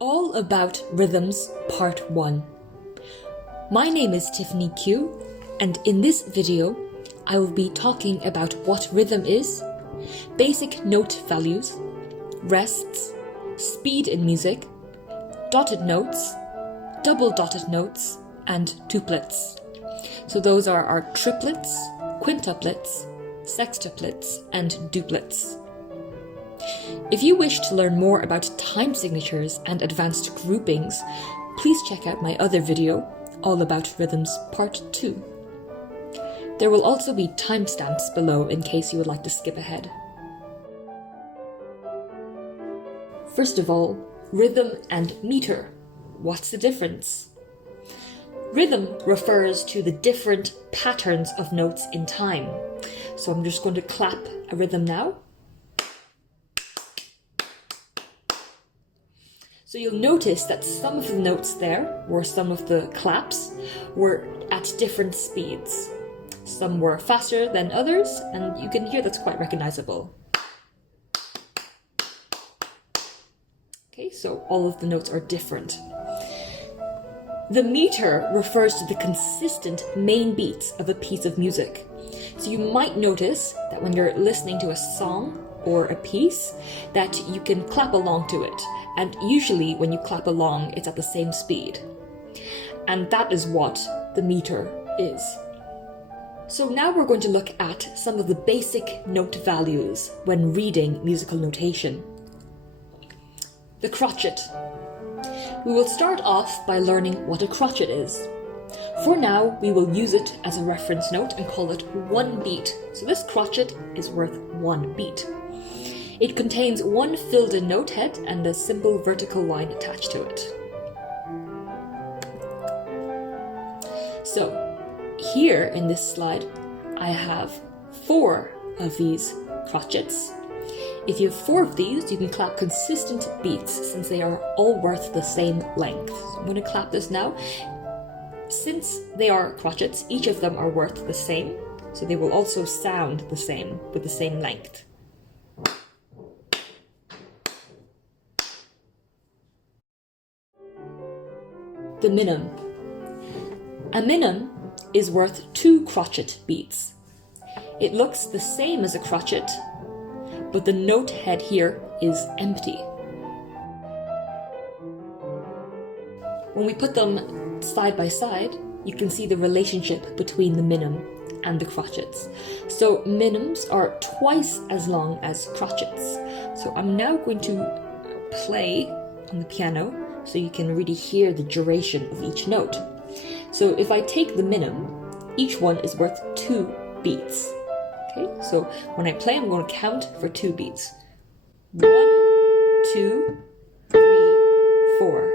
All About Rhythms Part 1. My name is Tiffany Q, and in this video I will be talking about what rhythm is, basic note values, rests, speed in music, dotted notes, double dotted notes, and tuplets. So those are our triplets, quintuplets, sextuplets, and duplets. If you wish to learn more about time signatures and advanced groupings, please check out my other video, All About Rhythms Part 2. There will also be timestamps below in case you would like to skip ahead. First of all, rhythm and meter. What's the difference? Rhythm refers to the different patterns of notes in time. So I'm just going to clap a rhythm now. So you'll notice that some of the notes there, or some of the claps, were at different speeds. Some were faster than others, and you can hear that's quite recognizable. Okay, so all of the notes are different. The meter refers to the consistent main beats of a piece of music. So you might notice that when you're listening to a song or a piece, that you can clap along to it. And usually when you clap along, it's at the same speed. And that is what the meter is. So now we're going to look at some of the basic note values when reading musical notation. The crotchet. We will start off by learning what a crotchet is. For now, we will use it as a reference note and call it one beat. So this crotchet is worth one beat. It contains one filled-in note head and a simple vertical line attached to it. So, here in this slide, I have 4 of these crotchets. If you have 4 of these, you can clap consistent beats since they are all worth the same length. So I'm going to clap this now. Since they are crotchets, each of them are worth the same, so they will also sound the same with the same length. The minim. A minim is worth 2 crotchet beats. It looks the same as a crotchet, but the note head here is empty. When we put them side by side, you can see the relationship between the minim and the crotchets. So minims are twice as long as crotchets. So I'm now going to play on the piano so you can really hear the duration of each note. So if I take the minim, each one is worth 2 beats. Okay, so when I play, I'm going to count for 2 beats. 1, 2, 3, 4.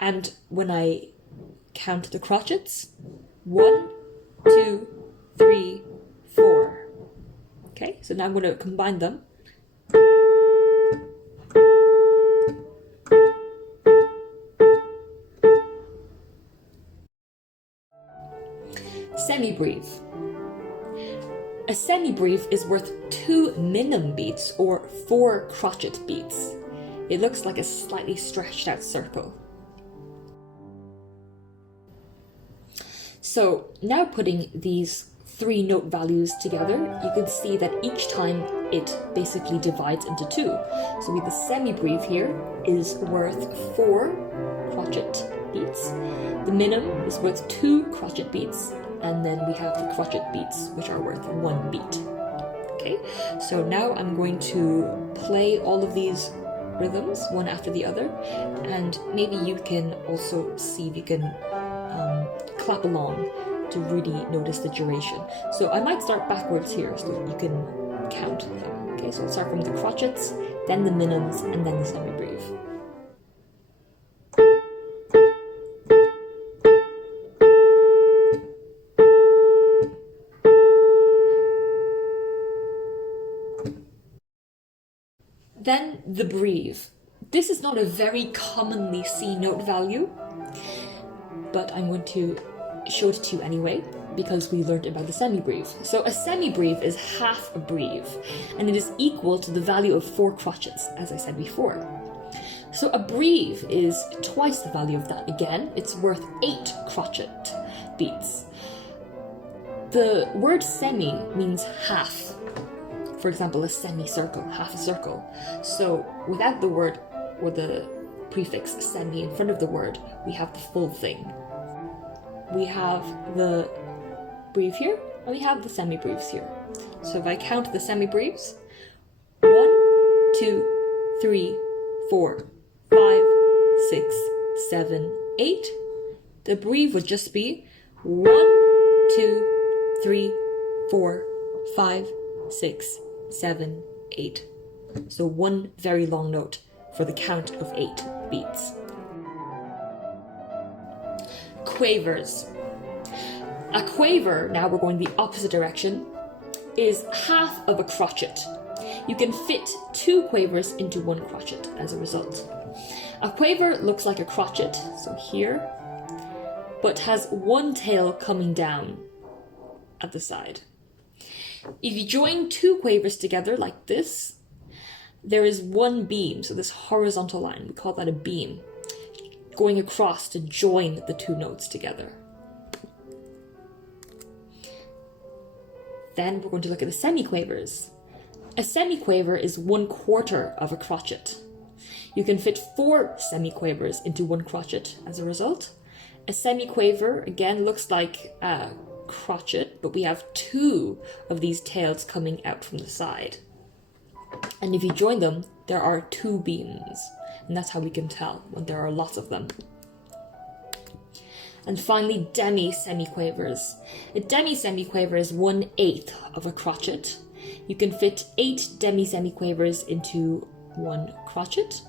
And when I count the crotchets, 1, 2, 3, 4. Okay, so now I'm going to combine them. Semibreve. A semibreve is worth 2 minim beats or 4 crotchet beats. It looks like a slightly stretched out circle. So now putting these 3 note values together, you can see that each time it basically divides into 2. So with the semibreve here is worth 4 crotchet beats. The minim is worth 2 crotchet beats. And then we have the crotchet beats, which are worth 1 beat. Okay, so now I'm going to play all of these rhythms one after the other, and maybe you can also see if you can clap along to really notice the duration. So I might start backwards here so you can count them. Okay, so I'll start from the crotchets, then the minims, and then the semibreve. Then the breve. This is not a very commonly seen note value, but I'm going to show it to you anyway because we learned about the semibreve. So a semibreve is half a breve, and it is equal to the value of 4 crotchets, as I said before. So a breve is twice the value of that. Again, it's worth 8 crotchet beats. The word semi means half. For example, a semicircle, half a circle. So without the word or the prefix semi in front of the word, we have the full thing. We have the breve here, and we have the semi-breves here. So if I count the semi-breves, 1, 2, 3, 4, 5, 6, 7, 8. The breve would just be 1, 2, 3, 4, 5, 6, 7, 8. So one very long note for the count of 8 beats. Quavers. A quaver, now we're going the opposite direction, is half of a crotchet. You can fit 2 quavers into 1 crotchet as a result. A quaver looks like a crotchet, so here, but has 1 tail coming down at the side. If you join 2 quavers together like this, there is 1 beam, so this horizontal line, we call that a beam, going across to join the 2 notes together. Then we're going to look at the semiquavers. A semiquaver is 1/4 of a crotchet. You can fit 4 semiquavers into 1 crotchet as a result. A semiquaver, again, looks like a crotchet, but we have 2 of these tails coming out from the side. And if you join them, there are 2 beams. And that's how we can tell when there are lots of them. And finally, demi-semiquavers. A demi-semiquaver is 1/8 of a crotchet. You can fit 8 demi-semiquavers into 1 crotchet.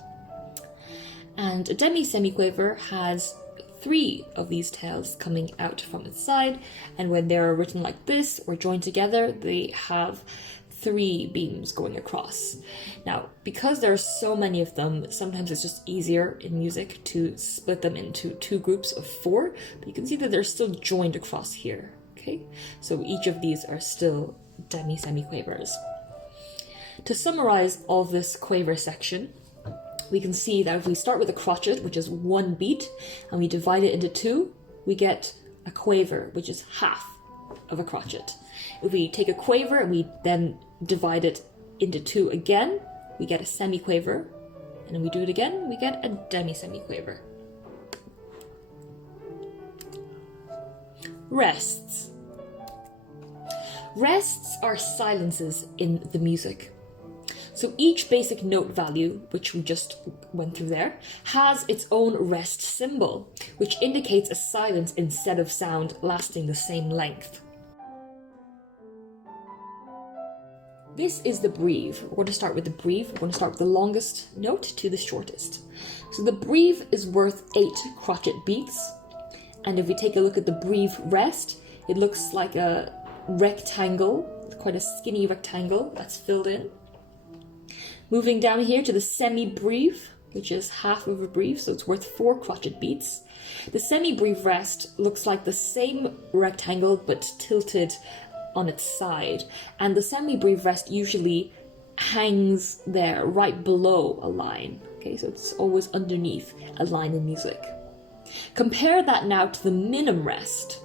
And a demi-semiquaver has 3 of these tails coming out from its side, and when they're written like this or joined together, they have 3 beams going across. Now, because there are so many of them, sometimes it's just easier in music to split them into 2 groups of 4, but you can see that they're still joined across here, okay? So each of these are still demi-semiquavers. To summarize all this quaver section, we can see that if we start with a crotchet, which is 1 beat, and we divide it into 2, we get a quaver, which is half of a crotchet. If we take a quaver and we then divide it into 2 again, we get a semiquaver, and then we do it again, we get a demi-semiquaver. Rests. Rests are silences in the music. So each basic note value, which we just went through there, has its own rest symbol, which indicates a silence instead of sound lasting the same length. This is the breve. We're going to start with the breve. We're going to start with the longest note to the shortest. So the breve is worth 8 crotchet beats. And if we take a look at the breve rest, it looks like a rectangle, quite a skinny rectangle that's filled in. Moving down here to the semi-breve, which is half of a breve, so it's worth 4 crotchet beats. The semi-breve rest looks like the same rectangle but tilted on its side, and the semi-breve rest usually hangs there right below a line. Okay, so it's always underneath a line in music. Compare that now to the minim rest.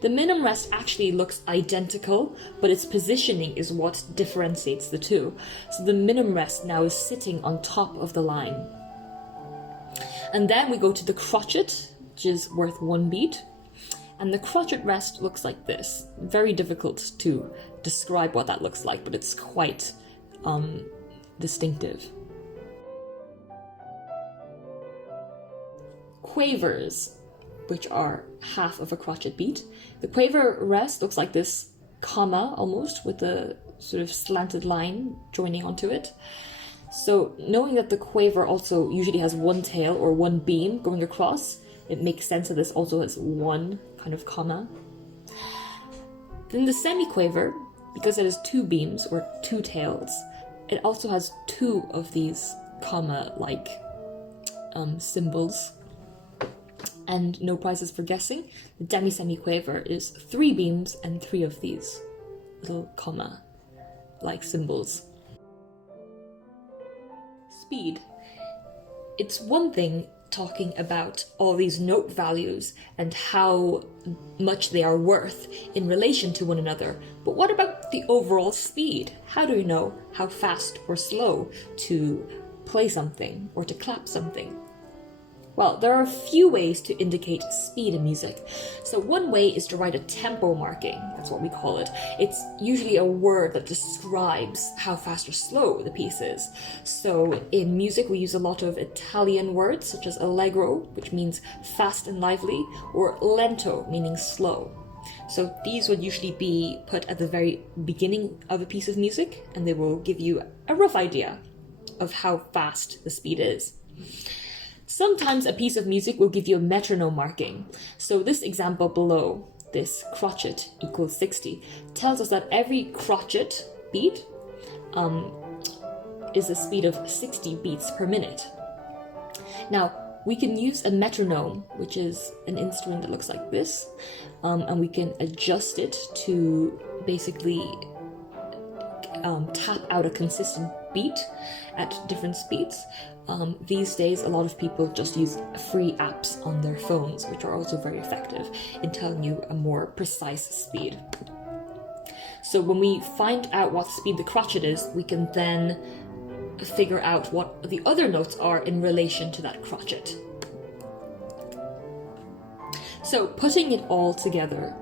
The minim rest actually looks identical, but its positioning is what differentiates the two. So the minim rest now is sitting on top of the line. And then we go to the crotchet, which is worth 1 beat. And the crotchet rest looks like this. Very difficult to describe what that looks like, but it's quite distinctive. Quavers, which are half of a crotchet beat. The quaver rest looks like this comma almost, with a sort of slanted line joining onto it. So knowing that the quaver also usually has 1 tail or 1 beam going across, it makes sense that this also has 1 kind of comma. Then the semiquaver, because it has 2 beams or 2 tails, it also has 2 of these comma-like symbols. And no prizes for guessing. The demi-semiquaver is 3 beams and 3 of these little comma-like symbols. Speed. it's one thing talking about all these note values and how much they are worth in relation to one another, but what about the overall speed? How do we know how fast or slow to play something or to clap something? Well, there are a few ways to indicate speed in music. So one way is to write a tempo marking, that's what we call it. It's usually a word that describes how fast or slow the piece is. So in music we use a lot of Italian words such as allegro, which means fast and lively, or lento, meaning slow. So these would usually be put at the very beginning of a piece of music, and they will give you a rough idea of how fast the speed is. Sometimes a piece of music will give you a metronome marking. So this example below, this crotchet equals 60, tells us that every crotchet beat is a speed of 60 beats per minute. Now, we can use a metronome, which is an instrument that looks like this, and we can adjust it to basically tap out a consistent beat at different speeds. These days, a lot of people just use free apps on their phones, which are also very effective in telling you a more precise speed. So when we find out what speed the crotchet is, we can then figure out what the other notes are in relation to that crotchet. So putting it all together,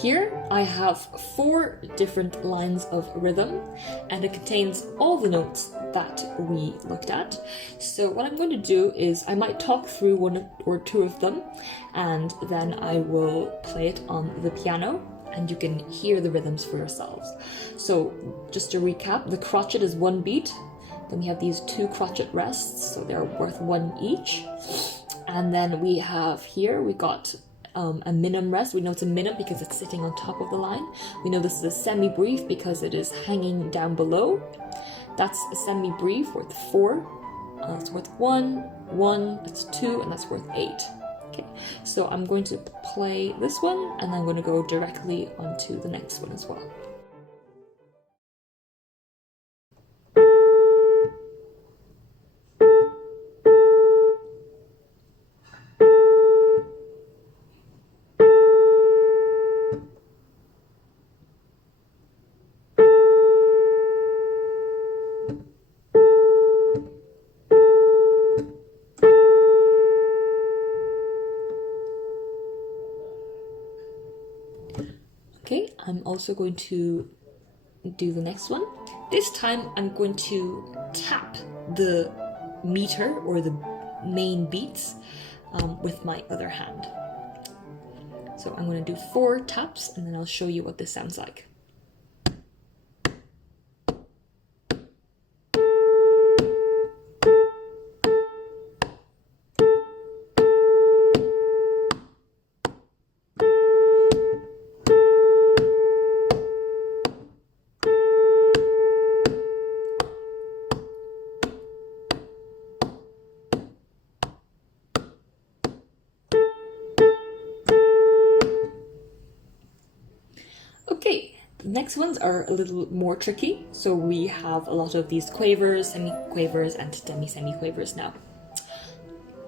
here I have 4 different lines of rhythm, and it contains all the notes that we looked at. So what I'm going to do is I might talk through 1 or 2 of them, and then I will play it on the piano, and you can hear the rhythms for yourselves. So just to recap, the crotchet is 1 beat, then we have these 2 crotchet rests, so they're worth 1 each, and then we have here, we got a minim rest. We know it's a minim because it's sitting on top of the line. We know this is a semi-brief because it is hanging down below. That's a semi-brief worth 4. That's worth 1, 1, that's 2, and that's worth 8. Okay, so I'm going to play this one, and I'm going to go directly onto the next one as well. Okay, I'm also going to do the next one. This time I'm going to tap the meter or the main beats with my other hand. So I'm going to do 4 taps, and then I'll show you what this sounds like. Okay, the next ones are a little more tricky. So we have a lot of these quavers, semi-quavers, and demi-semi-quavers now.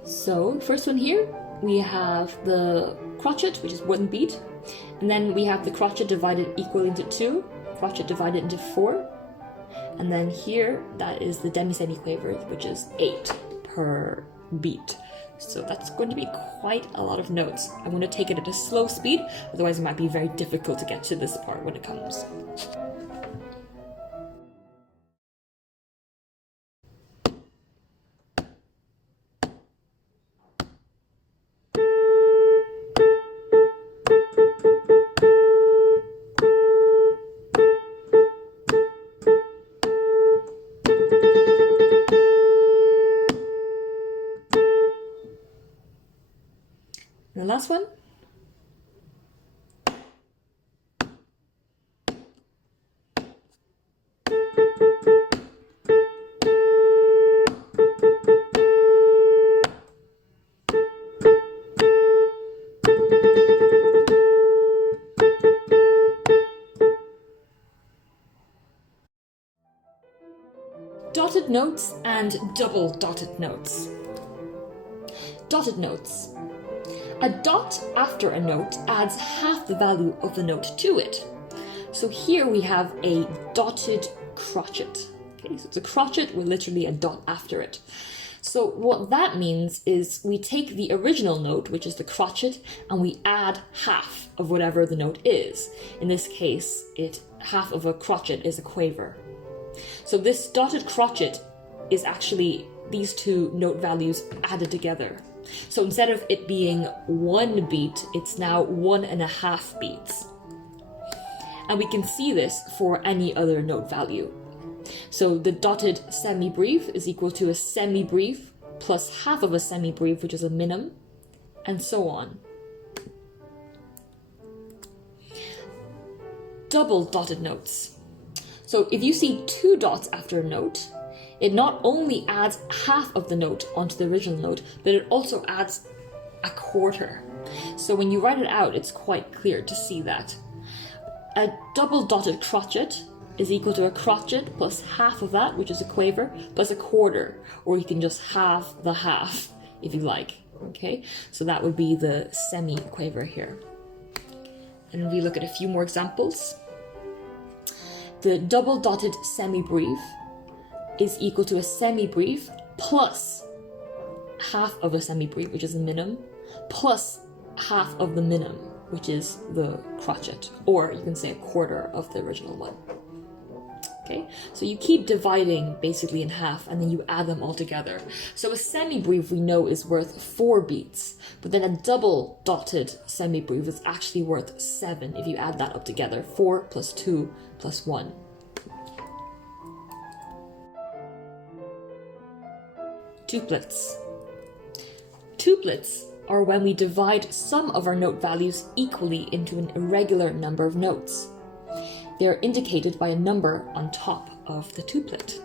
So first one here, we have the crotchet, which is 1 beat, and then we have the crotchet divided equally into 2, crotchet divided into 4, and then here, that is the demi-semi-quaver, which is 8 per beat. So that's going to be quite a lot of notes. I'm going to take it at a slow speed, otherwise it might be very difficult to get to this part when it comes. And the last one. Dotted notes and double dotted notes. Dotted notes. A dot after a note adds half the value of the note to it. So here we have a dotted crotchet. Okay, so it's a crotchet with literally a dot after it. So what that means is we take the original note, which is the crotchet, and we add half of whatever the note is. In this case, half of a crotchet is a quaver. So this dotted crotchet is actually these two note values added together. So instead of it being 1 beat, it's now 1.5 beats. And we can see this for any other note value. So the dotted semi-breve is equal to a semi-breve plus half of a semi-breve, which is a minim, and so on. Double dotted notes. So if you see 2 dots after a note, it not only adds half of the note onto the original note, but it also adds a quarter. So when you write it out, it's quite clear to see that. A double dotted crotchet is equal to a crotchet plus half of that, which is a quaver, plus a quarter, or you can just halve the half if you like. Okay, so that would be the semi-quaver here. And we look at a few more examples. The double dotted semi-breve is equal to a semi-breve plus half of a semi-breve, which is a minim, plus half of the minim, which is the crotchet, or you can say a quarter of the original one. Okay, so you keep dividing basically in half and then you add them all together. So a semi-breve we know is worth 4 beats, but then a double dotted semi-breve is actually worth 7 if you add that up together. 4 plus 2 plus 1. Tuplets. Tuplets are when we divide some of our note values equally into an irregular number of notes. They are indicated by a number on top of the tuplet.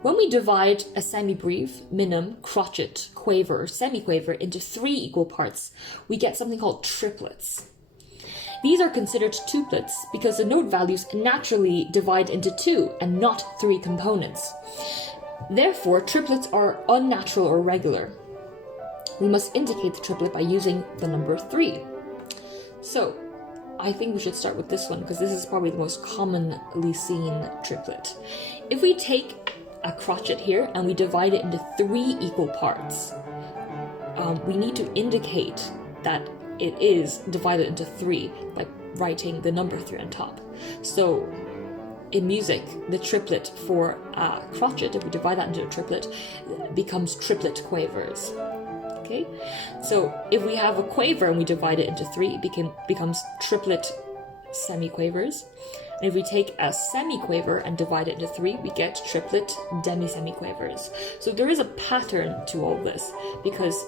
When we divide a semi-breve, minim, crotchet, quaver, semi-quaver into 3 equal parts, we get something called triplets. These are considered tuplets because the note values naturally divide into 2 and not 3 components. Therefore, triplets are unnatural or irregular. We must indicate the triplet by using the number 3. So, I think we should start with this one because this is probably the most commonly seen triplet. If we take a crotchet here and we divide it into 3 equal parts, we need to indicate that it is divided into 3 by writing the number 3 on top. So in music, the triplet for a crotchet, if we divide that into a triplet, becomes triplet quavers. Okay, so if we have a quaver and we divide it into 3, it becomes triplet semi-quavers. And if we take a semi-quaver and divide it into 3, we get triplet demi-semi-quavers. So there is a pattern to all this, because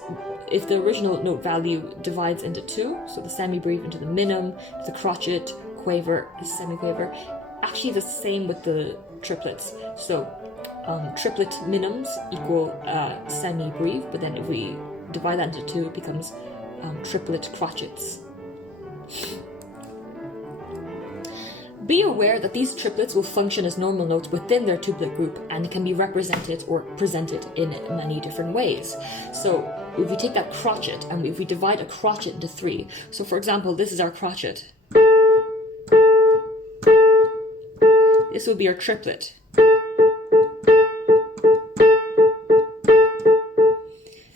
if the original note value divides into 2, so the semi-breve into the minim, the crotchet, quaver, semi-quaver, actually the same with the triplets. So triplet minims equal semi-breve, but then if we divide that into 2, it becomes triplet crotchets. Be aware that these triplets will function as normal notes within their tuplet group and can be represented or presented in many different ways. So if we take that crotchet and if we divide a crotchet into 3, so for example, this is our crotchet. This will be our triplet.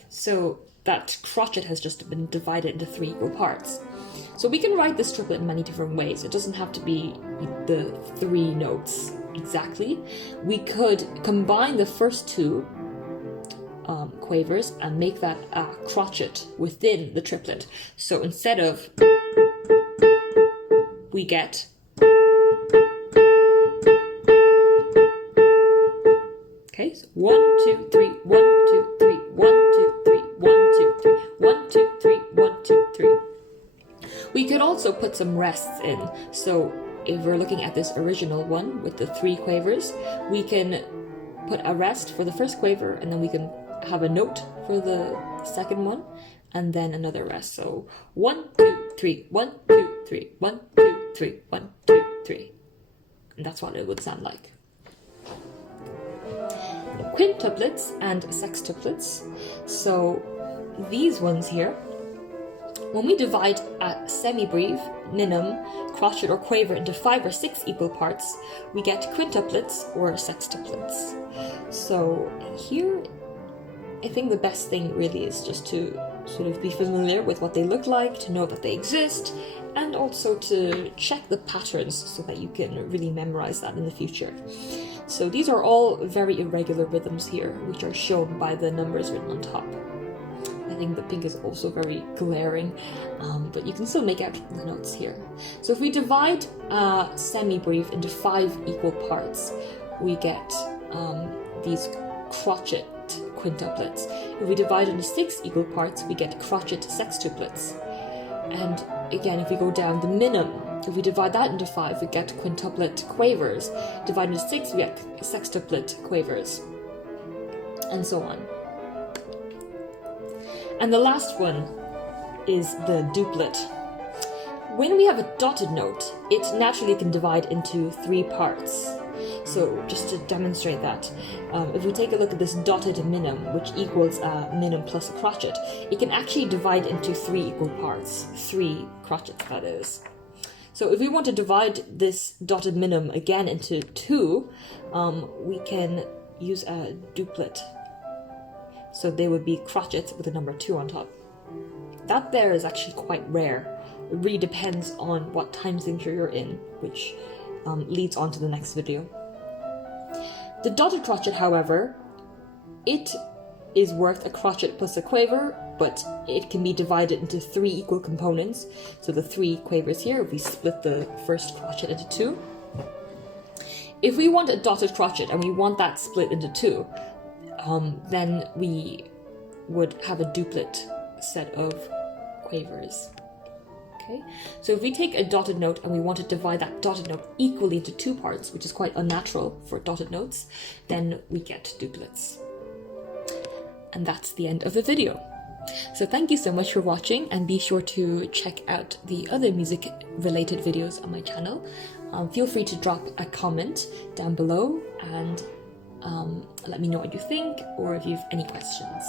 So that crotchet has just been divided into 3 equal parts. So we can write this triplet in many different ways. It doesn't have to be the 3 notes exactly. We could combine the first 2 quavers and make that a crotchet within the triplet. So instead of, we get okay, so 1, 2, 3, 1, 2, 3, 1, 2, 3, 1, 2, 3, 1, 2, 3, 1, 2, 3. We could also put some rests in. So if we're looking at this original one with the 3 quavers, we can put a rest for the first quaver, and then we can have a note for the second one, and then another rest. So 1, 2, 3, 1, 2, 3, 1, 2, 3, 1, 2, 3. And that's what it would sound like. quintuplets and sextuplets. So these ones here, when we divide a semibreve, minim, crotchet or quaver into 5 or 6 equal parts, we get quintuplets or sextuplets. So here, I think the best thing really is just to sort of be familiar with what they look like, to know that they exist, and also to check the patterns so that you can really memorize that in the future. So these are all very irregular rhythms here, which are shown by the numbers written on top. I think the pink is also very glaring, but you can still make out the notes here. So if we divide a semibreve into 5 equal parts, we get these crotchet quintuplets. If we divide into 6 equal parts, we get crotchet sextuplets. And again, if we go down the minim, if we divide that into 5, we get quintuplet quavers. Divide into 6, we get sextuplet quavers. And so on. And the last one is the duplet. When we have a dotted note, it naturally can divide into 3 parts. So just to demonstrate that, if we take a look at this dotted minim, which equals a minim plus a crotchet, it can actually divide into 3 equal parts, 3 crotchets that is. So if we want to divide this dotted minim again into 2, we can use a duplet. So they would be crotchets with the number 2 on top. That there is actually quite rare. It really depends on what time signature you're in, which leads on to the next video. The dotted crotchet, however, it is worth a crotchet plus a quaver, but it can be divided into 3 equal components. So the 3 quavers here, we split the first crotchet into 2. If we want a dotted crotchet and we want that split into 2, then we would have a duplet set of quavers. Okay, so if we take a dotted note and we want to divide that dotted note equally into 2 parts, which is quite unnatural for dotted notes, then we get duplets. And that's the end of the video. So thank you so much for watching, and be sure to check out the other music related videos on my channel. Feel free to drop a comment down below and let me know what you think, or if you have any questions.